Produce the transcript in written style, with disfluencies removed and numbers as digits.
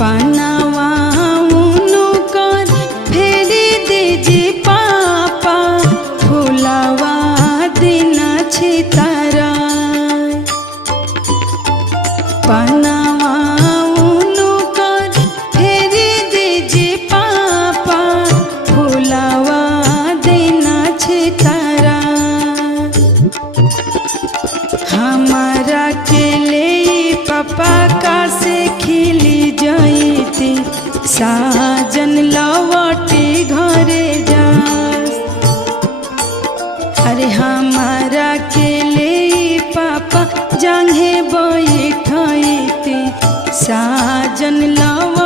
पनावा उनकर फेरी दीजी पापा फुलावा दिन छितारा पनावा उनकर फेरी दीजी पापा फुलावा दिन छितारा हमारा के ले पापा का से खिली जाइती साजन लवटी घरे जा अरे हमारा के ले पापा जंघे बैठती साजन लव